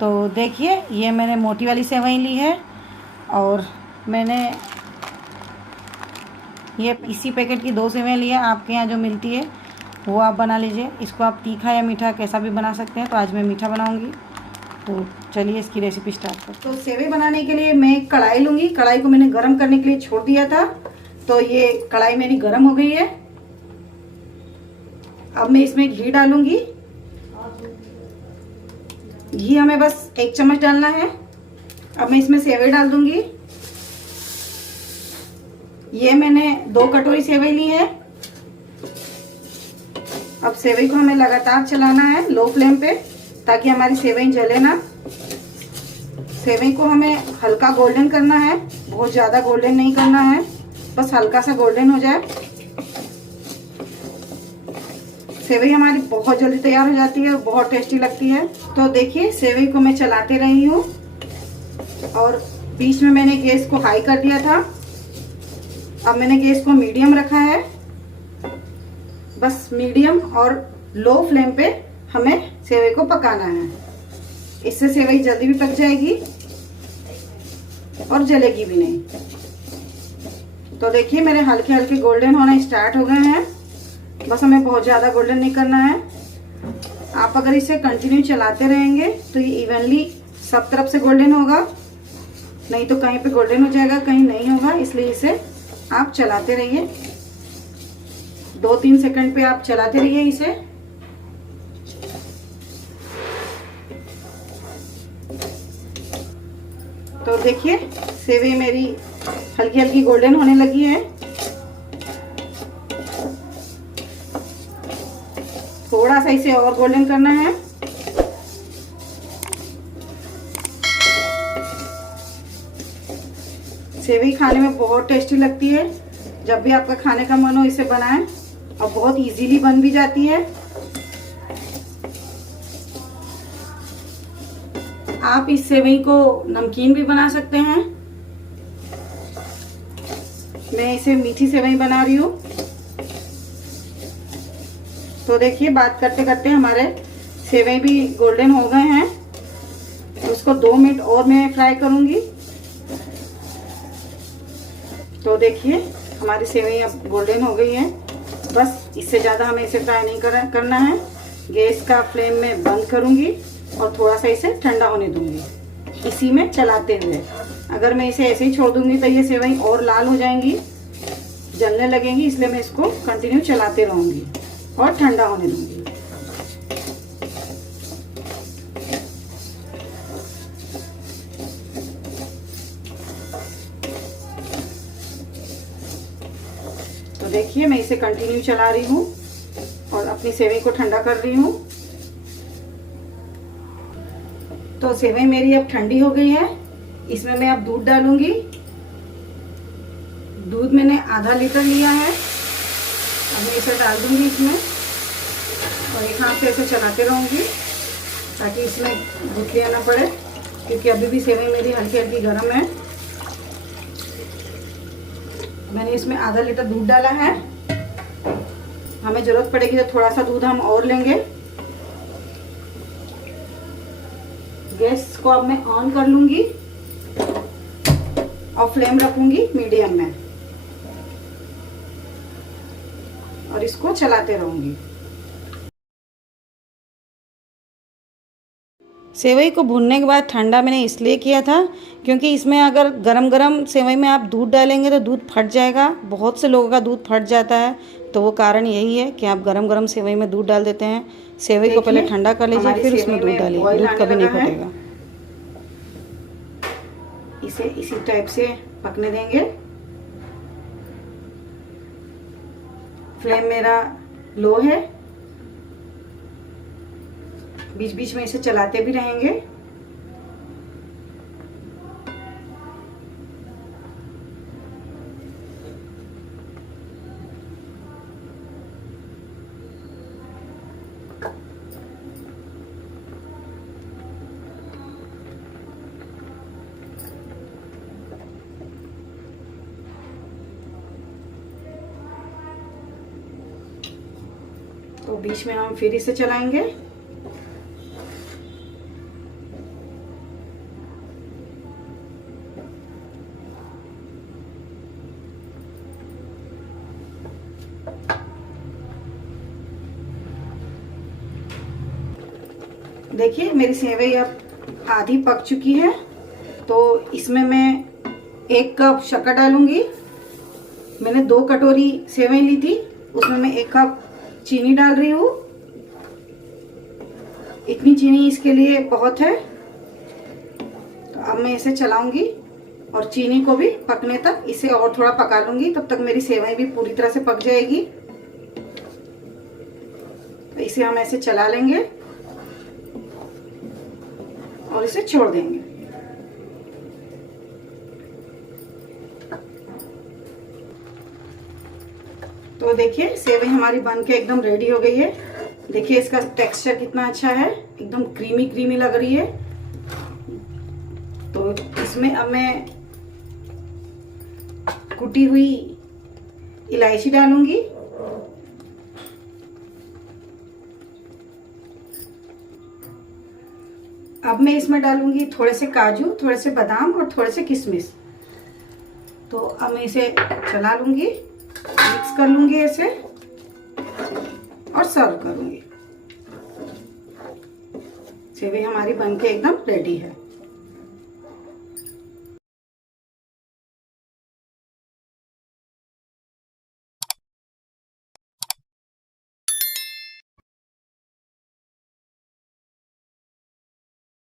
तो देखिए ये मैंने मोटी वाली सेवई ली है और मैंने ये इसी पैकेट की 2 सेवई ली है। आपके यहाँ जो मिलती है वो आप बना लीजिए। इसको आप तीखा या मीठा कैसा भी बना सकते हैं। तो आज मैं मीठा बनाऊंगी। तो चलिए इसकी रेसिपी स्टार्ट करते हैं। तो सेवई बनाने के लिए मैं एक कढ़ाई लूँगी। कढ़ाई को मैंने गर्म करने के लिए छोड़ दिया था। तो ये कढ़ाई मेरी गर्म हो गई है। अब मैं इसमें घी डालूंगी। घी हमें बस 1 चम्मच डालना है। अब मैं इसमें सेवई डाल दूंगी। ये मैंने 2 कटोरी सेवई ली है। अब सेवई को हमें लगातार चलाना है लो फ्लेम पे, ताकि हमारी सेवई जले ना। सेवई को हमें हल्का गोल्डन करना है, बहुत ज़्यादा गोल्डन नहीं करना है, बस हल्का सा गोल्डन हो जाए। सेवई हमारी बहुत जल्दी तैयार हो जाती है और बहुत टेस्टी लगती है। तो देखिए सेवई को मैं चलाते रही हूँ और बीच में मैंने गैस को हाई कर दिया था। अब मैंने गैस को मीडियम रखा है। बस मीडियम और लो फ्लेम पे हमें सेवई को पकाना है। इससे सेवई जल्दी भी पक जाएगी और जलेगी भी नहीं। तो देखिए मेरे हल्के हल्के गोल्डन होना स्टार्ट हो गए हैं। बस हमें बहुत ज़्यादा गोल्डन नहीं करना है। आप अगर इसे कंटिन्यू चलाते रहेंगे तो ये इवनली सब तरफ से गोल्डन होगा, नहीं तो कहीं पे गोल्डन हो जाएगा, कहीं नहीं होगा। इसलिए इसे आप चलाते रहिए। 2-3 सेकंड पे आप चलाते रहिए इसे। तो देखिए सेवई मेरी हल्की हल्की गोल्डन होने लगी है। थोड़ा सा इसे और गोल्डन करना है। सेवई खाने में बहुत टेस्टी लगती है। जब भी आपका खाने का मन हो इसे बनाएं और बहुत इजीली बन भी जाती है। आप इस सेवई को नमकीन भी बना सकते हैं। मैं इसे मीठी सेवई बना रही हूँ। तो देखिए बात करते करते हमारे सेवई भी गोल्डन हो गए हैं। तो उसको 2 मिनट और मैं फ्राई करूंगी। तो देखिए हमारी सेवई अब गोल्डन हो गई है। बस इससे ज़्यादा हमें इसे फ्राई नहीं करना है। गैस का फ्लेम में बंद करूंगी और थोड़ा सा इसे ठंडा होने दूंगी इसी में चलाते हुए। अगर मैं इसे ऐसे ही छोड़ दूंगी तो ये सेवई और लाल हो जाएंगी, जलने लगेंगी। इसलिए मैं इसको कंटिन्यू चलाते रहूंगी और ठंडा होने दूंगी। तो देखिए मैं इसे कंटिन्यू चला रही हूँ और अपनी सेवई को ठंडा कर रही हूँ। तो सेवई मेरी अब ठंडी हो गई है। इसमें मैं अब दूध डालूंगी। दूध मैंने आधा लीटर लिया है। अब मैं इसे डाल दूंगी इसमें और एक हाथ से ऐसे चलाते रहूंगी ताकि इसमें गुठलियाँ ना पड़े, क्योंकि अभी भी सेवई मेरी हल्की हल्की गर्म है। मैंने इसमें आधा लीटर दूध डाला है। हमें जरूरत पड़ेगी तो थोड़ा सा दूध हम और लेंगे। गैस को अब मैं ऑन कर लूंगी और फ्लेम रखूंगी मीडियम में और इसको चलाते रहूंगी। सेवई को भूनने के बाद ठंडा मैंने इसलिए किया था क्योंकि इसमें अगर गरम गरम सेवई में आप दूध डालेंगे तो दूध फट जाएगा। बहुत से लोगों का दूध फट जाता है, तो वो कारण यही है कि आप गरम गरम सेवई में दूध डाल देते हैं। सेवई को पहले ठंडा कर लीजिए, फिर उसमें दूध डालिए। दूध कभी नहीं फटेगा। इसे इसी टाइप से पकने देंगे। फ्लेम मेरा लो है। बीच बीच में इसे चलाते भी रहेंगे। तो बीच में हम फिर इसे चलाएंगे। देखिए मेरी सेवई अब आधी पक चुकी है, तो इसमें मैं 1 कप शक्कर डालूंगी। मैंने 2 कटोरी सेवई ली थी, उसमें मैं 1 कप चीनी डाल रही हूँ। इतनी चीनी इसके लिए बहुत है। तो अब मैं इसे चलाऊंगी और चीनी को भी पकने तक इसे और थोड़ा पका लूंगी, तब तक मेरी सेवई भी पूरी तरह से पक जाएगी। तो इसे हम ऐसे चला लेंगे और इसे छोड़ देंगे। तो देखिए सेवई हमारी बनके एकदम रेडी हो गई है। देखिए इसका टेक्सचर कितना अच्छा है, एकदम क्रीमी क्रीमी लग रही है। तो इसमें अब मैं कुटी हुई इलायची डालूंगी। अब मैं इसमें डालूंगी थोड़े से काजू, थोड़े से बादाम और थोड़े से किशमिश। तो अब मैं इसे चला लूंगी, मिक्स कर लूंगी ऐसे और सर्व करूंगी। सेवई हमारी बनके एकदम रेडी है।